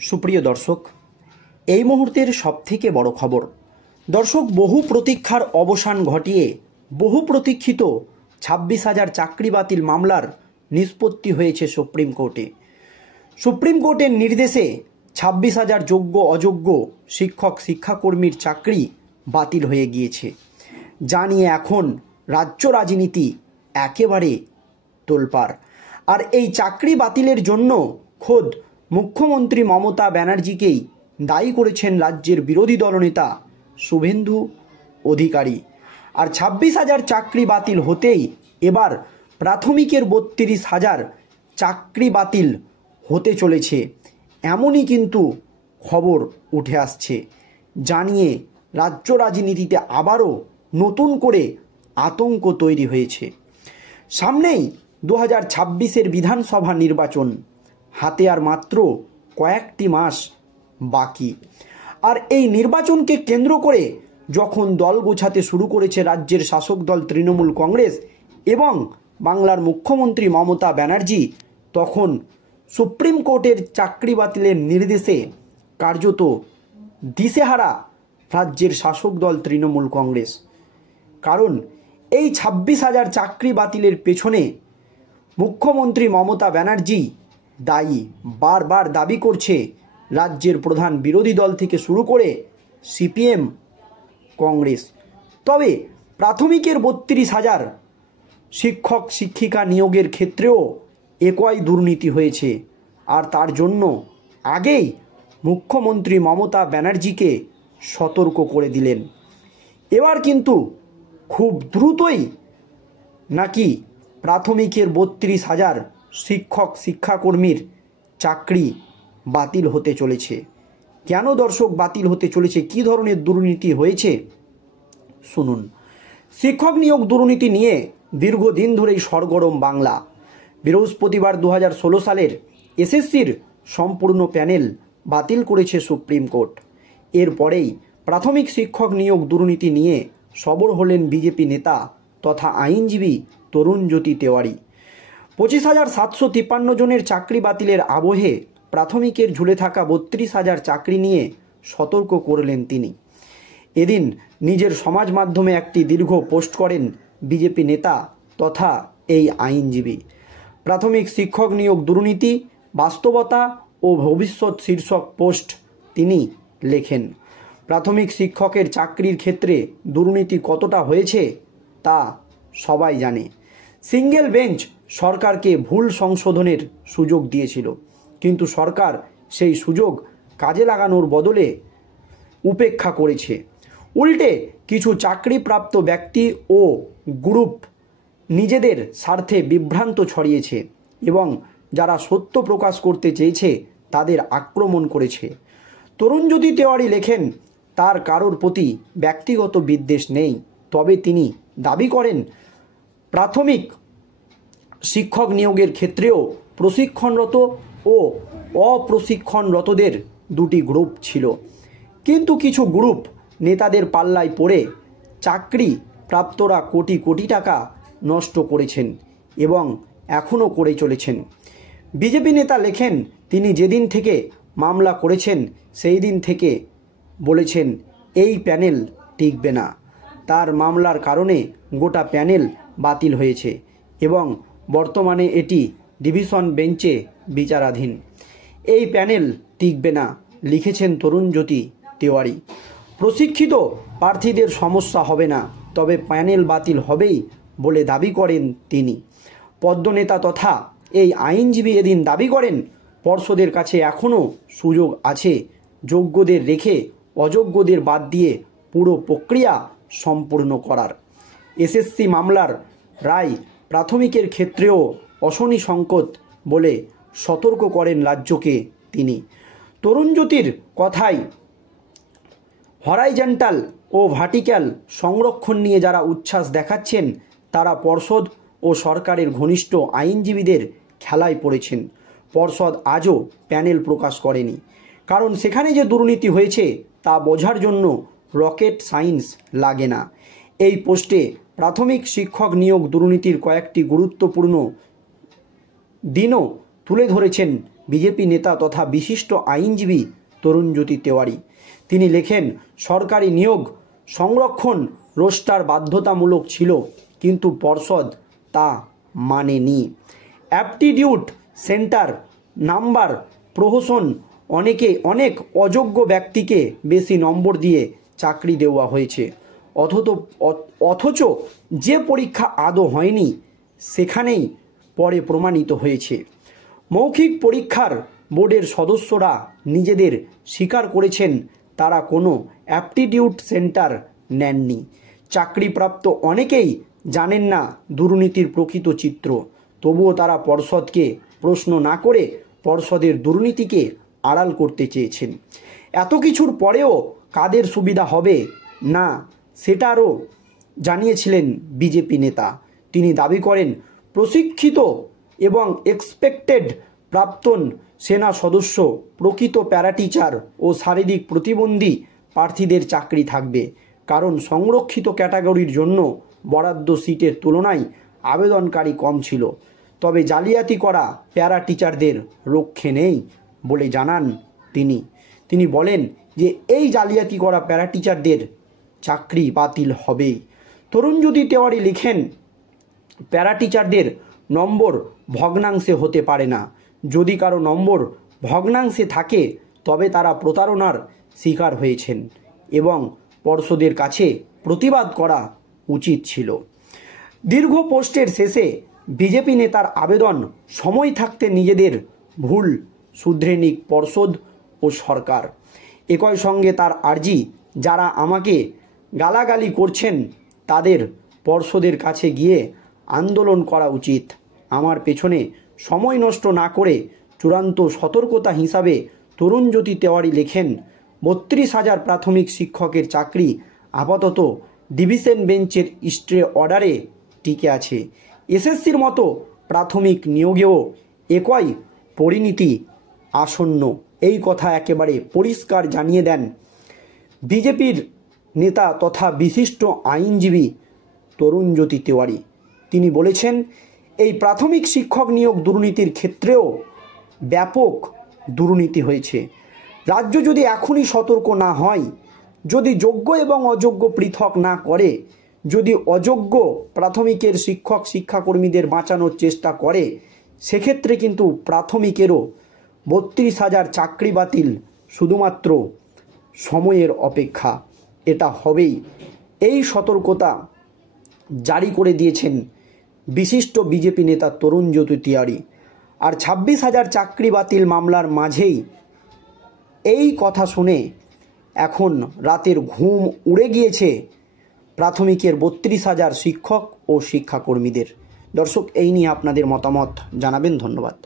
সুপ্রিয় দর্শক, এই মুহূর্তের সবথেকে বড় খবর। দর্শক, বহু প্রতীক্ষার অবসান ঘটিয়ে বহু প্রতীক্ষিত 26,000 চাকরি বাতিল মামলার নিষ্পত্তি হয়েছে সুপ্রিম কোর্টে। সুপ্রিম কোর্টের নির্দেশে 26,000 যোগ্য অযোগ্য শিক্ষক শিক্ষাকর্মীর চাকরি বাতিল হয়ে গিয়েছে। যা নিয়ে এখন রাজ্য রাজনীতি একেবারে তোলপাড়। আর এই চাকরি বাতিলের জন্য খোদ মুখ্যমন্ত্রী মমতা ব্যানার্জিকেই দায়ী করেছেন রাজ্যের বিরোধী দলনেতা শুভেন্দু অধিকারী। আর 26,000 চাকরি বাতিল হতেই এবার প্রাথমিকের 32,000 চাকরি বাতিল হতে চলেছে, এমনই কিন্তু খবর উঠে আসছে। জানিয়ে রাজ্য রাজনীতিতে আবারও নতুন করে আতঙ্ক তৈরি হয়েছে। সামনেই 2026-এর বিধানসভা নির্বাচন, হাতে আর মাত্র কয়েকটি মাস বাকি। আর এই নির্বাচনকে কেন্দ্র করে যখন দল গোছাতে শুরু করেছে রাজ্যের শাসক দল তৃণমূল কংগ্রেস এবং বাংলার মুখ্যমন্ত্রী মমতা ব্যানার্জি, তখন সুপ্রিম কোর্টের চাকরি বাতিলের নির্দেশে কার্যত দিশেহারা রাজ্যের শাসক দল তৃণমূল কংগ্রেস। কারণ এই 26,000 চাকরি বাতিলের পেছনে মুখ্যমন্ত্রী মমতা ব্যানার্জি দায়ী। বারবার দাবি করছে রাজ্যের প্রধান বিরোধী দল থেকে শুরু করে সিপিএম, কংগ্রেস। তবে প্রাথমিকের 32,000 শিক্ষক শিক্ষিকা নিয়োগের ক্ষেত্রেও একই দুর্নীতি হয়েছে। আর তার জন্য আগেই মুখ্যমন্ত্রী মমতা ব্যানার্জিকে সতর্ক করে দিলেন। এবার কিন্তু খুব দ্রুতই নাকি প্রাথমিকের 32,000 শিক্ষক শিক্ষাকর্মীর চাকরি বাতিল হতে চলেছে। কেন দর্শক বাতিল হতে চলেছে, কী ধরনের দুর্নীতি হয়েছে শুনুন। শিক্ষক নিয়োগ দুর্নীতি নিয়ে দীর্ঘদিন ধরেই সরগরম বাংলা। বৃহস্পতিবার 2016 সালের এসএসসির সম্পূর্ণ প্যানেল বাতিল করেছে সুপ্রিম কোর্ট। এরপরেই প্রাথমিক শিক্ষক নিয়োগ দুর্নীতি নিয়ে সরব হলেন বিজেপি নেতা তথা আইনজীবী তরুণজ্যোতি তেওয়ারি। 25,753 জনের চাকরি বাতিলের আবহে প্রাথমিকের ঝুলে থাকা 32,000 চাকরি নিয়ে সতর্ক করলেন তিনি। এদিন নিজের সমাজ মাধ্যমে একটি দীর্ঘ পোস্ট করেন বিজেপি নেতা তথা এই আইনজীবী। প্রাথমিক শিক্ষক নিয়োগ দুর্নীতি, বাস্তবতা ও ভবিষ্যৎ শীর্ষক পোস্ট তিনি লেখেন। প্রাথমিক শিক্ষকের চাকরির ক্ষেত্রে দুর্নীতি কতটা হয়েছে তা সবাই জানে। সিঙ্গেল বেঞ্চ সরকারকে ভুল সংশোধনের সুযোগ দিয়েছিল, কিন্তু সরকার সেই সুযোগ কাজে লাগানোর বদলে উপেক্ষা করেছে। উল্টে কিছু চাকরিপ্রাপ্ত ব্যক্তি ও গ্রুপ নিজেদের স্বার্থে বিভ্রান্ত ছড়িয়েছে এবং যারা সত্য প্রকাশ করতে চেয়েছে তাদের আক্রমণ করেছে। তরুণজ্যোতি তেওয়ারি লেখেন, তার কারোর প্রতি ব্যক্তিগত বিদ্বেষ নেই, তবে তিনি দাবি করেন প্রাথমিক শিক্ষক নিয়োগের ক্ষেত্রেও প্রশিক্ষণরত ও অপ্রশিক্ষণরতদের দুটি গ্রুপ ছিল। কিন্তু কিছু গ্রুপ নেতাদের পাল্লায় পড়ে চাকরি প্রাপ্তরা কোটি কোটি টাকা নষ্ট করেছেন এবং এখনও করে চলেছেন। বিজেপি নেতা লেখেন, তিনি যেদিন থেকে মামলা করেছেন সেই দিন থেকে বলেছেন এই প্যানেল টিকবে না। তার মামলার কারণে গোটা প্যানেল বাতিল হয়েছে এবং বর্তমানে এটি ডিভিশন বেঞ্চে বিচারাধীন। এই প্যানেল টিকবে না, লিখেছেন তরুণজ্যোতি তেওয়ারি। প্রশিক্ষিত প্রার্থীদের সমস্যা হবে না, তবে প্যানেল বাতিল হবেই বলে দাবি করেন তিনি। পদ্মনেতা তথা এই আইনজীবী এদিন দাবি করেন পর্ষদের কাছে এখনও সুযোগ আছে যোগ্যদের রেখে অযোগ্যদের বাদ দিয়ে পুরো প্রক্রিয়া সম্পূর্ণ করার। এসএসসি মামলার রায় প্রাথমিকের ক্ষেত্রেও অশনি সংকেত বলে সতর্ক করেন রাজ্যকে তিনি। তরুণজ্যোতির কথায় হরাইজন্টাল ও ভার্টিক্যাল সংরক্ষণ নিয়ে যারা উচ্ছ্বাস দেখাচ্ছেন তারা পর্ষদ ও সরকারের ঘনিষ্ঠ আইনজীবীদের খেলায় পড়েছেন। পর্ষদ আজও প্যানেল প্রকাশ করেনি, কারণ সেখানে যে দুর্নীতি হয়েছে তা বোঝার জন্য রকেট সায়েন্স লাগে না। এই পোস্টে প্রাথমিক শিক্ষক নিয়োগ দুর্নীতির কয়েকটি গুরুত্বপূর্ণ দিনও তুলে ধরেছেন বিজেপি নেতা তথা বিশিষ্ট আইনজীবী তরুণজ্যোতি তেওয়ারি। তিনি লেখেন, সরকারি নিয়োগ সংরক্ষণ রোস্টার বাধ্যতামূলক ছিল, কিন্তু পর্ষদ তা মানেনি। অ্যাপটিটিউড সেন্টার নাম্বার প্রহসন অনেক অযোগ্য ব্যক্তিকে বেশি নম্বর দিয়ে চাকরি দেওয়া হয়েছে, অথচ যে পরীক্ষা আদৌ হয়নি সেখানেই পরে প্রমাণিত হয়েছে। মৌখিক পরীক্ষার বোর্ডের সদস্যরা নিজেদের স্বীকার করেছেন তারা কোনো অ্যাপটিটিউড সেন্টার নেননি। চাকরিপ্রাপ্ত অনেকেই জানেন না দুর্নীতির প্রকৃত চিত্র, তবুও তারা পর্ষদকে প্রশ্ন না করে পর্ষদের দুর্নীতিকে আড়াল করতে চেয়েছেন। এত কিছুর পরেও কাদের সুবিধা হবে না সেটারও জানিয়েছিলেন বিজেপি নেতা। তিনি দাবি করেন, প্রশিক্ষিত এবং এক্সপেক্টেড প্রাক্তন সেনা সদস্য, প্রকৃত প্যারাটিচার ও শারীরিক প্রতিবন্ধী প্রার্থীদের চাকরি থাকবে, কারণ সংরক্ষিত ক্যাটাগরির জন্য বরাদ্দ সিটের তুলনায় আবেদনকারী কম ছিল। তবে জালিয়াতি করা প্যারা টিচারদের রক্ষে নেই বলে জানান তিনি বলেন যে এই জালিয়াতি করা প্যারা টিচারদের চাকরি বাতিল হবেই। তরুণজ্যোতি তেওয়ারি লিখেন, প্যারা টিচারদের নম্বর ভগ্নাংশে হতে পারে না। যদি কারো নম্বর ভগ্নাংশে থাকে তবে তারা প্রতারণার শিকার হয়েছেন এবং পর্ষদের কাছে প্রতিবাদ করা উচিত ছিল। দীর্ঘ পোস্টের শেষে বিজেপি নেতার আবেদন, সময় থাকতে নিজেদের ভুল শুধরে নিক পর্ষদ ও সরকার। একই সঙ্গে তার আর্জি, যারা আমাকে গালাগালি করছেন তাদের পর্ষদের কাছে গিয়ে আন্দোলন করা উচিত। আমার পেছনে সময় নষ্ট না করে চূড়ান্ত সতর্কতা হিসাবে তরুণজ্যোতি তেওয়ারি লেখেন, 32,000 প্রাথমিক শিক্ষকের চাকরি আপাতত ডিভিশন বেঞ্চের স্টে অর্ডারে টিকে আছে। এসএসসির মতো প্রাথমিক নিয়োগেও একই পরিণতি আসন্ন, এই কথা একেবারে পরিষ্কার জানিয়ে দেন বিজেপির নেতা তথা বিশিষ্ট আইনজীবী তরুণজ্যোতি তেওয়ারি। তিনি বলেছেন, এই প্রাথমিক শিক্ষক নিয়োগ দুর্নীতির ক্ষেত্রেও ব্যাপক দুর্নীতি হয়েছে। রাজ্য যদি এখনই সতর্ক না হয়, যদি যোগ্য এবং অযোগ্য পৃথক না করে, যদি অযোগ্য প্রাথমিকের শিক্ষাকর্মীদের বাঁচানোর চেষ্টা করে, সেক্ষেত্রে কিন্তু প্রাথমিকেরও 32,000 চাকরি বাতিল শুধুমাত্র সময়ের অপেক্ষা। এটা হবেই, এই সতর্কতা জারি করে দিয়েছেন বিশিষ্ট বিজেপি নেতা তরুণজ্যোতি তেওয়ারি। আর 26,000 চাকরি বাতিল মামলার মাঝেই এই কথা শুনে এখন রাতের ঘুম উড়ে গিয়েছে প্রাথমিকের 32,000 শিক্ষক ও শিক্ষাকর্মীদের। দর্শক, এই নিয়ে আপনাদের মতামত জানাবেন। ধন্যবাদ।